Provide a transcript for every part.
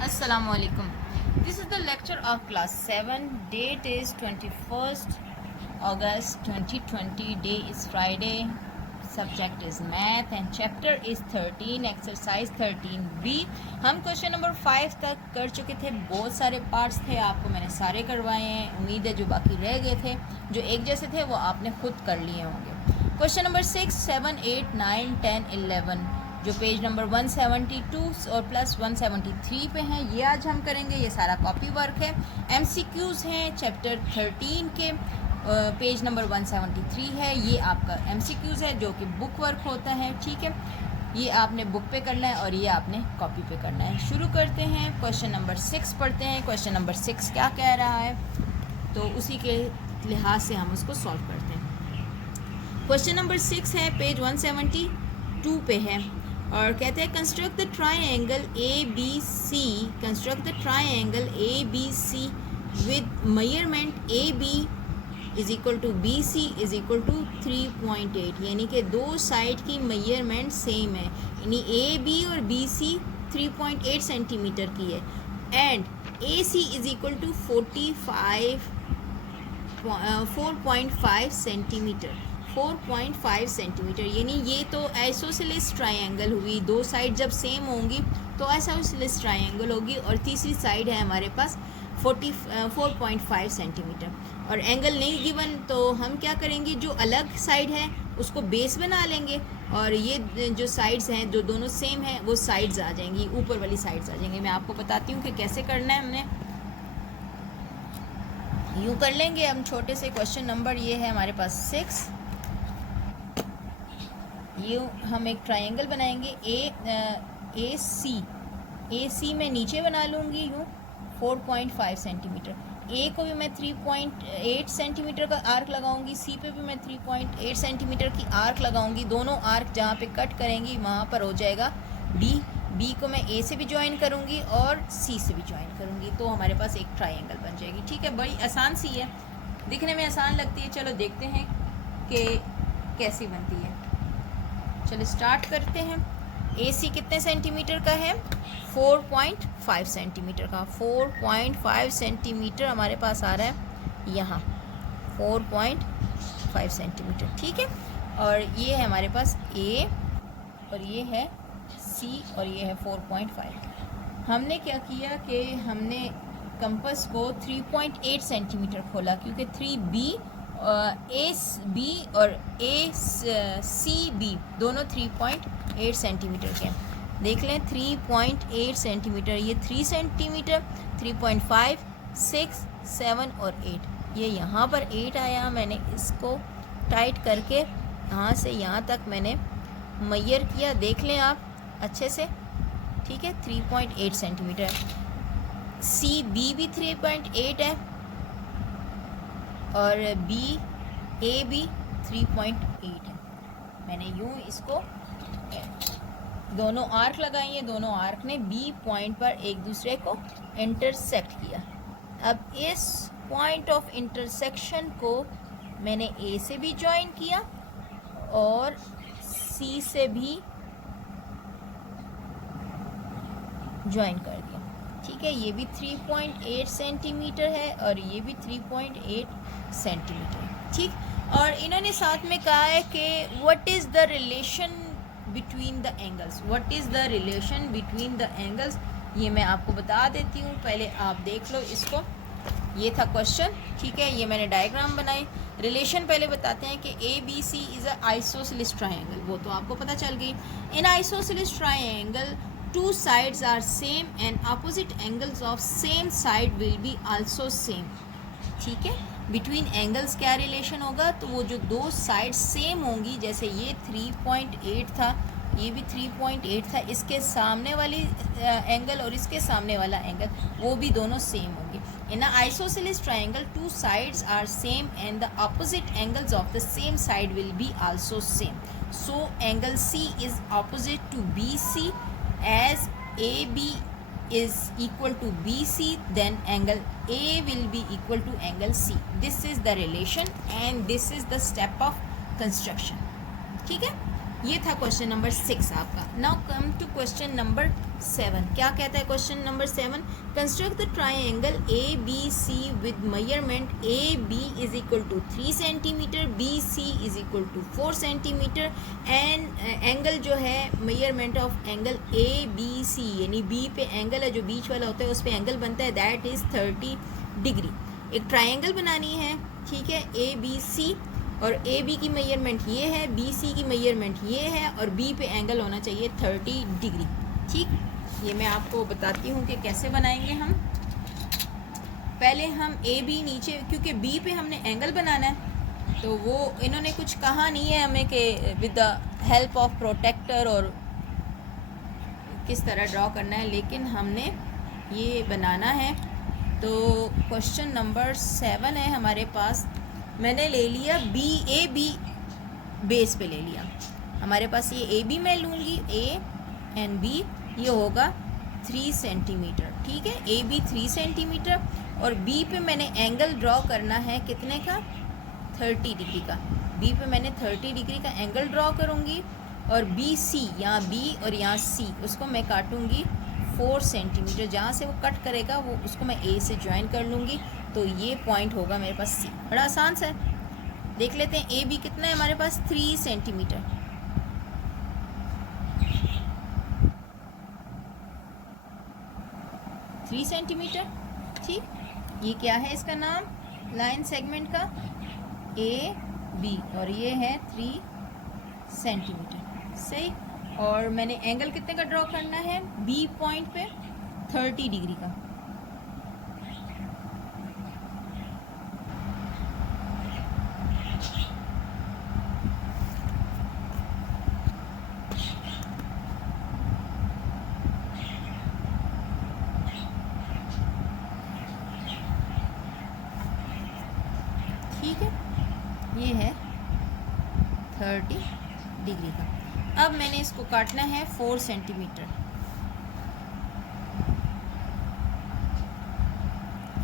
Assalamualaikum. This is the lecture of class 7. Date is 21st August 2020. Day is Friday. Subject is math and chapter is 13. Exercise 13B. हम question number 5 तक कर चुके थे. बहुत सारे parts थे, आपको मैंने सारे करवाए हैं. उम्मीद है जो बाकी रह गए थे, जो एक जैसे थे, वो आपने खुद कर लिए होंगे. क्वेश्चन नंबर 6, 7, 8, 9, 10, 11 जो पेज नंबर 172 और प्लस 173 पे हैं, ये आज हम करेंगे. ये सारा कॉपी वर्क है. MCQs हैं चैप्टर 13 के. पेज नंबर 173 है. ये आपका MCQs है जो कि बुक वर्क होता है. ठीक है, ये आपने बुक पे करना है और ये आपने कॉपी पे करना है. शुरू करते हैं. क्वेश्चन नंबर 6 पढ़ते हैं. क्वेश्चन नंबर 6 क्या कह रहा है, तो उसी के लिहाज से हम उसको सॉल्व करते हैं. क्वेश्चन नंबर 6 है, पेज 172 पे है और कहते हैं construct the triangle ABC with measurement AB is equal to BC is equal to 3.8. यानी कि दो साइड की मेजरमेंट सेम है, यानी AB और BC 3.8 सेंटीमीटर की है. And AC is equal to 4.5 centimetre. 4.5 centimetre यानी ये तो आइसोसेलेस ट्रायंगल हुई. दो साइड जब सेम होंगी तो आइसोसेलेस ट्रायंगल होगी. और तीसरी साइड है हमारे पास 4.5 सेंटीमीटर. और एंगल नहीं गिवन तो हम क्या करेंगे, जो अलग साइड है उसको बेस बना लेंगे और ये जो साइड्स हैं जो दोनों सेम हैं वो साइड्स आ जाएंगी, ऊपर वाली साइड्स आ जाएंगी. मैं आपको बताती हूँ कि कैसे करना है. हमने यूँ कर लेंगे. हम छोटे से क्वेश्चन नंबर ये है हमारे पास 6. यूँ हम एक ट्रायंगल बनाएंगे AC में नीचे बना लूँगी यूँ 4.5 सेंटीमीटर. A को भी मैं 3.8 सेंटीमीटर का आर्क लगाऊंगी. C पे भी मैं 3.8 सेंटीमीटर की आर्क लगाऊंगी. दोनों आर्क जहाँ पे कट करेंगी वहाँ पर हो जाएगा B को मैं A से भी ज्वाइन करूँगी और C से भी ज्वाइन करूँगी, तो हमारे पास एक ट्रायंगल बन जाएगी. ठीक है, बड़ी आसान सी है, दिखने में आसान लगती है. चलो देखते हैं कि कैसी बनती है. चलो स्टार्ट करते हैं. AC कितने सेंटीमीटर का है, 4.5 सेंटीमीटर का. 4.5 सेंटीमीटर हमारे पास आ रहा है यहाँ, 4.5 सेंटीमीटर. ठीक है, और ये है हमारे पास A और ये है C और ये है 4.5. हमने क्या किया कि हमने कंपास को 3.8 सेंटीमीटर खोला, क्योंकि 3B AB और ACB दोनों 3.8 सेंटीमीटर के हैं. देख लें 3.8 सेंटीमीटर, ये 3 सेंटीमीटर, 3.5, 6, 7 और 8. ये यहाँ पर 8 आया. मैंने इसको टाइट करके यहाँ से यहाँ तक मैंने मेजर किया. देख लें आप अच्छे से. ठीक है, 3.8 सेंटीमीटर. CB भी 3.8 है और AB 3.8 है. मैंने यूँ इसको दोनों आर्क लगाएंगे. दोनों आर्क ने B पॉइंट पर एक दूसरे को इंटरसेक्ट किया. अब इस पॉइंट ऑफ इंटरसेक्शन को मैंने A से भी ज्वाइन किया और C से भी ज्वाइन कर दिया. ठीक है, ये भी 3.8 सेंटीमीटर है और ये भी 3.8 सेंटीमीटर है. ठीक, और इन्होंने साथ में कहा है कि what is the relation between the angles. What is the relation between the angles, ये मैं आपको बता देती हूँ. पहले आप देख लो इसको. ये था क्वेश्चन. ठीक है, ये मैंने डायग्राम बनाई. रिलेशन पहले बताते हैं कि ABC is a isosceles triangle. वो तो आपको पता चल गई. In isosceles triangle two sides are same and opposite angles of same side will be also same. ठीक है, बिटवीन एंगल्स क्या रिलेशन होगा, तो वो जो दो साइड सेम होंगी, जैसे ये 3.8 था, ये भी 3.8 था, इसके सामने वाली एंगल और इसके सामने वाला एंगल वो भी दोनों सेम होंगे. In isosceles triangle two sides are same and the opposite angles of the same side will be also same. So angle C is opposite to BC. As AB is equal to BC, then angle A will be equal to angle C. This is the relation and this is the step of construction. ठीक है, ये था question number 6 आपका। Now come to question number 7। क्या कहता है question number 7? Construct the triangle A B C with measurement A B is equal to 3 centimetre, B C is equal to 4 centimetre and angle जो है measurement of angle A B C, यानी B पे angle है जो बीच वाला होता है उस पे एंगल बनता है, दैट इज़ 30 डिग्री। एक ट्राइंगल बनानी है, ठीक है, ए बी सी, और ए बी की मेजरमेंट ये है, बी सी की मेजरमेंट ये है, और बी पे एंगल होना चाहिए 30 डिग्री। ठीक, ये मैं आपको बताती हूँ कि कैसे बनाएंगे हम। पहले हम ए बी नीचे, क्योंकि बी पे हमने एंगल बनाना है तो वो इन्होंने कुछ कहा नहीं है हमें कि with the help of protractor और किस तरह ड्रॉ करना है, लेकिन हमने ये बनाना है। तो क्वेश्चन नंबर 7 है हमारे पास। मैंने ले लिया बी, ए बी बेस पे ले लिया। हमारे पास ये ए बी मैं लूँगी, ए एंड बी, ये होगा 3 सेंटीमीटर। ठीक है, ए बी 3 सेंटीमीटर, और बी पे मैंने एंगल ड्रॉ करना है कितने का? 30 डिग्री का। बी पे मैंने 30 डिग्री का एंगल ड्रॉ करूँगी, और बी सी, यहाँ बी और यहाँ सी, उसको मैं काटूँगी 4 सेंटीमीटर। जहाँ से वो कट करेगा वो उसको मैं ए से ज्वाइन कर लूँगी, तो ये पॉइंट होगा मेरे पास सी। बड़ा आसान सा है, देख लेते हैं। ए बी कितना है हमारे पास? 3 सेंटीमीटर। ठीक, ये क्या है इसका नाम? लाइन सेगमेंट का ए बी, और ये है 3 सेंटीमीटर। सही। और मैंने एंगल कितने का ड्रॉ करना है? बी पॉइंट पे 30 डिग्री का। ठीक है, ये है 30 डिग्री का। अब मैंने इसको काटना है 4 सेंटीमीटर।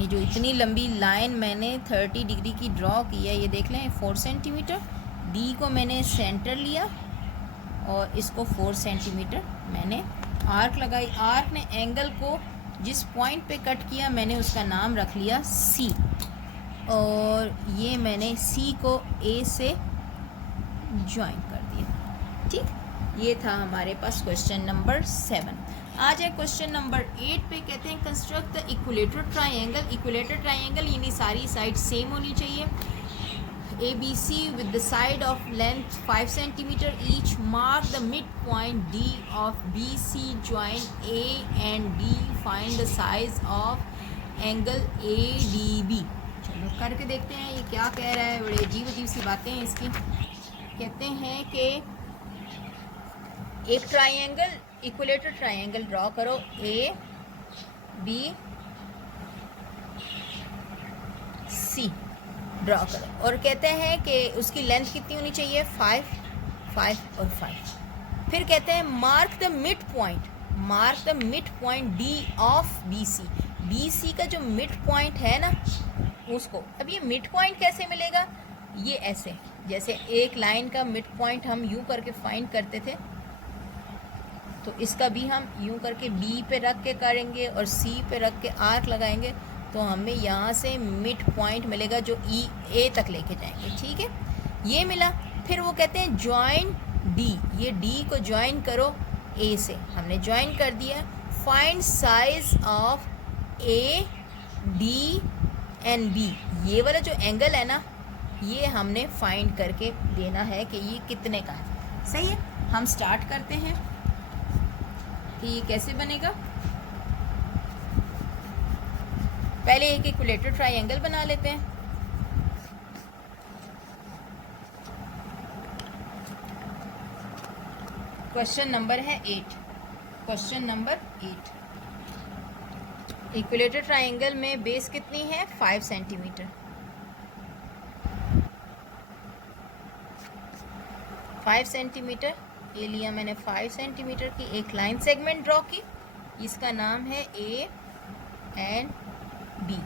ये जो इतनी लंबी लाइन मैंने 30 डिग्री की ड्रॉ की है, ये देख लें 4 सेंटीमीटर। बी को मैंने सेंटर लिया और इसको 4 सेंटीमीटर मैंने आर्क लगाई। आर्क ने एंगल को जिस पॉइंट पे कट किया मैंने उसका नाम रख लिया सी, और ये मैंने सी को ए से ज्वाइन कर दिया। ठीक, ये था हमारे पास क्वेश्चन नंबर 7। आ जाए क्वेश्चन नंबर 8 पे। कहते हैं construct the equilateral triangle. Equilateral triangle यानी सारी साइड सेम होनी चाहिए। A B C with the side of length 5 centimetre each. Mark the mid point D of B C, join A and D, find the size of angle A D B. चलो करके देखते हैं ये क्या कह रहा है। बड़े अजीब अजीब सी बातें हैं इसकी। कहते हैं कि एक ट्राइंगल, इक्विलेटर ट्राइंगल ड्रॉ करो, ए बी सी ड्रॉ करो, और कहते हैं कि उसकी लेंथ कितनी होनी चाहिए? 5, 5 और 5। फिर कहते हैं mark the mid point, mark the mid point D of B C. B C का जो मिड पॉइंट है ना उसको। अब ये मिड पॉइंट कैसे मिलेगा? ये ऐसे, जैसे एक लाइन का मिड पॉइंट हम यूँ करके फाइंड करते थे, तो इसका भी हम यूँ करके बी पे रख के करेंगे और सी पे रख के आर्क लगाएंगे, तो हमें यहाँ से मिड पॉइंट मिलेगा जो ई ए तक लेके जाएंगे। ठीक है, ये मिला। फिर वो कहते हैं ज्वाइन डी, ये डी को ज्वाइन करो ए से। हमने ज्वाइन कर दिया। Find size of A D and B. ये वाला जो एंगल है ना, ये हमने फाइंड करके देना है कि ये कितने का है। सही है, हम स्टार्ट करते हैं कि ये कैसे बनेगा। पहले एक इक्विलेटर ट्राइंगल बना लेते हैं। क्वेश्चन नंबर है 8। क्वेश्चन नंबर 8, इक्विलेटर ट्राइंगल में बेस कितनी है? 5 सेंटीमीटर। 5 सेंटीमीटर ये लिया मैंने। 5 सेंटीमीटर की एक लाइन सेगमेंट ड्रॉ की, इसका नाम है ए एंड बी।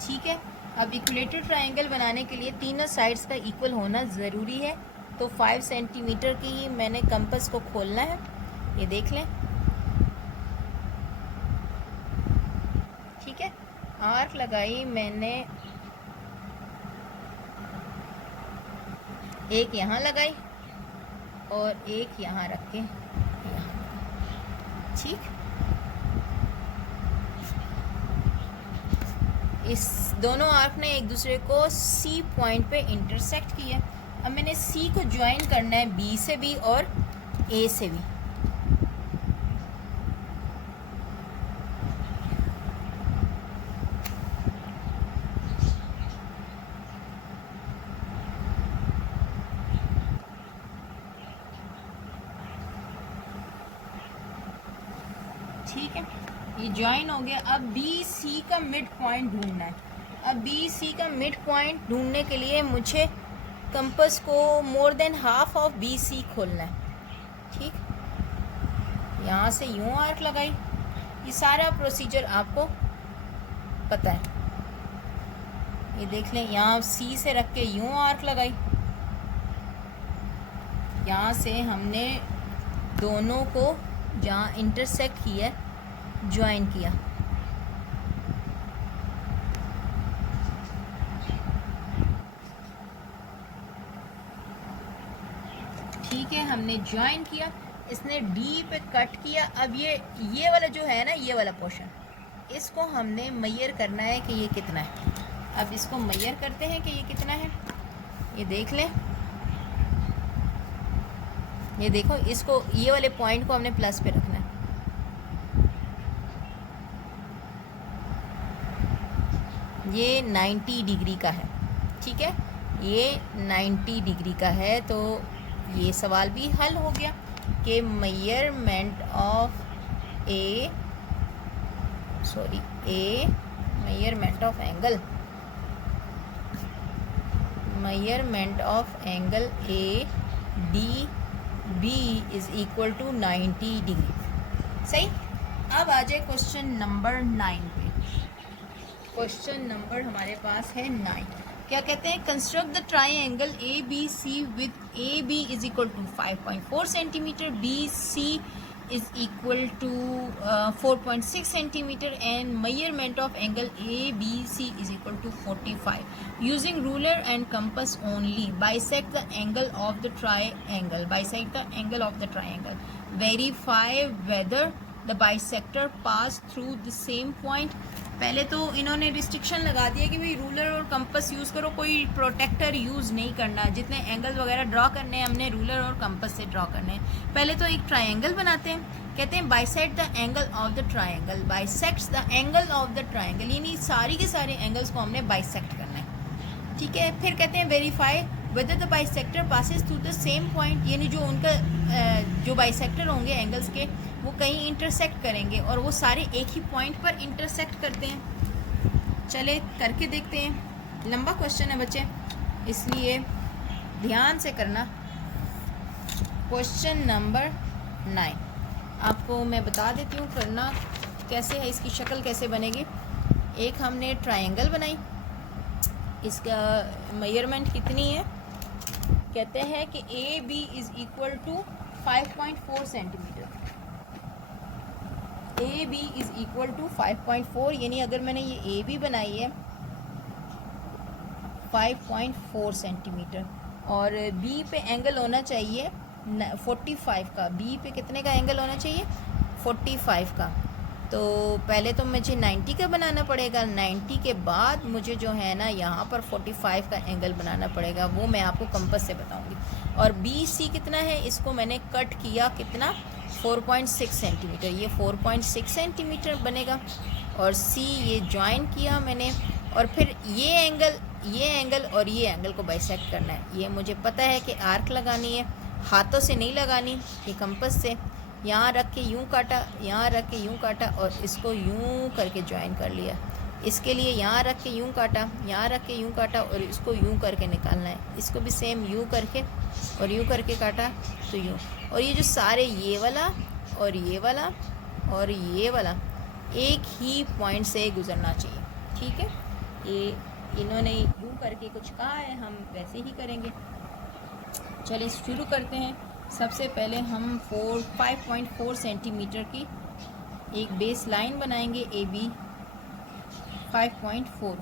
ठीक है, अब इक्विलेटर ट्राइंगल बनाने के लिए तीनों साइड्स का इक्वल होना ज़रूरी है, तो 5 सेंटीमीटर की ही मैंने कंपास को खोलना है। ये देख लें, ठीक है। आर्क लगाई मैंने, एक यहाँ लगाई और एक यहाँ रख के यहाँ, ठीक। इस दोनों आर्क ने एक दूसरे को सी पॉइंट पे इंटरसेक्ट किया। अब मैंने सी को ज्वाइन करना है बी से भी और ए से भी। ठीक है, ये ज्वाइन हो गया। अब बी सी का मिड पॉइंट ढूंढना है। अब बी सी का मिड पॉइंट ढूंढने के लिए मुझे कंपास को more than half of B C खोलना है, ठीक। यहाँ से यूँ आर्क लगाई, ये सारा प्रोसीजर आपको पता है। ये देख लें, यहाँ सी से रख के यूँ आर्क लगाई, यहाँ से हमने दोनों को जहाँ इंटरसेक्ट किया ज्वाइन किया। ठीक है, हमने ज्वाइन किया, इसने डी पे कट किया। अब ये वाला जो है ना, ये वाला पोर्शन, इसको हमने मेजर करना है कि ये कितना है। अब इसको मेजर करते हैं कि ये कितना है। ये देख लें, ये देखो, इसको ये वाले पॉइंट को हमने प्लस पे रखना है। ये 90 डिग्री का है, ठीक है, ये 90 डिग्री का है। तो ये सवाल भी हल हो गया कि measurement of measurement of angle A D B is equal to 90 degree. सही। अब आ जाए क्वेश्चन नंबर 9 पे। क्वेश्चन नंबर हमारे पास है 9। क्या कहते हैं, construct the triangle A B C with A B is equal to 5.4 centimetre, B C is equal to 4.6 centimeter and measurement of angle ABC is equal to 45. Using ruler and compass only, bisect the angle of the triangle. Bisect the angle of the triangle. Verify whether the bisector pass through the same point. पहले तो इन्होंने restriction लगा दिया कि भाई ruler और compass use करो, कोई प्रोटेक्टर यूज़ नहीं करना। जितने एंगल वगैरह ड्रॉ करने हैं हमने रूलर और कंपास से ड्रॉ करने हैं। पहले तो एक ट्रायंगल बनाते हैं, कहते हैं bisect the angle of the triangle. Bisects the angle of the triangle, यानी सारी के सारे एंगल्स को हमने बाइसेक्ट करना है, ठीक है। फिर कहते हैं verify whether the bisector passes through the same point, यानी जो उनका जो बाइसेक्टर होंगे एंगल्स के, वो कहीं इंटरसेक्ट करेंगे और वो सारे एक ही पॉइंट पर इंटरसेक्ट करते हैं। चले करके देखते हैं। लंबा क्वेश्चन है बच्चे, इसलिए ध्यान से करना। क्वेश्चन नंबर 9 आपको मैं बता देती हूँ करना कैसे है, इसकी शक्ल कैसे बनेगी। एक हमने ट्रायंगल बनाई, इसका मेजरमेंट कितनी है, कहते हैं कि A B is equal to 5.4 centimetre. A B is equal to 5.4, यानी अगर मैंने ये ए बी बनाई है 5.4 सेंटीमीटर और बी पे एंगल होना चाहिए 45 का। बी पे कितने का एंगल होना चाहिए, 45 का। तो पहले तो मुझे 90 का बनाना पड़ेगा, 90 के बाद मुझे जो है ना यहाँ पर 45 का एंगल बनाना पड़ेगा, वो मैं आपको कंपास से बताऊँगी। और बी सी कितना है, इसको मैंने कट किया कितना, 4.6 सेंटीमीटर, ये 4.6 सेंटीमीटर बनेगा। और सी ये ज्वाइन किया मैंने, और फिर ये एंगल और ये एंगल को बाइसेक्ट करना है। ये मुझे पता है कि आर्क लगानी है, हाथों से नहीं लगानी, ये कंपास से। यहाँ रख के यूँ काटा, यहाँ रख के यूँ काटा और इसको यूँ करके ज्वाइन कर लिया। इसके लिए यहाँ रख के यूँ काटा, यहाँ रख के यूँ काटा और इसको यूँ करके निकालना है। इसको भी सेम यूँ करके और यूँ करके काटा तो यूँ। और ये जो सारे ये वाला और ये वाला और ये वाला एक ही पॉइंट से गुजरना चाहिए, ठीक है। ये इन्होंने यूँ करके कुछ कहा है, हम वैसे ही करेंगे। चलिए शुरू करते हैं। सबसे पहले हम 5.4 सेंटीमीटर की एक बेस लाइन बनाएंगे, ए बी 5.4